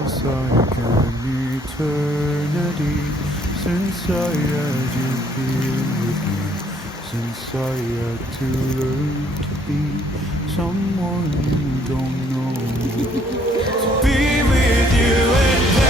feels like an eternity since I had you here with me. Since I had to learn to be someone you don't know. To be with you and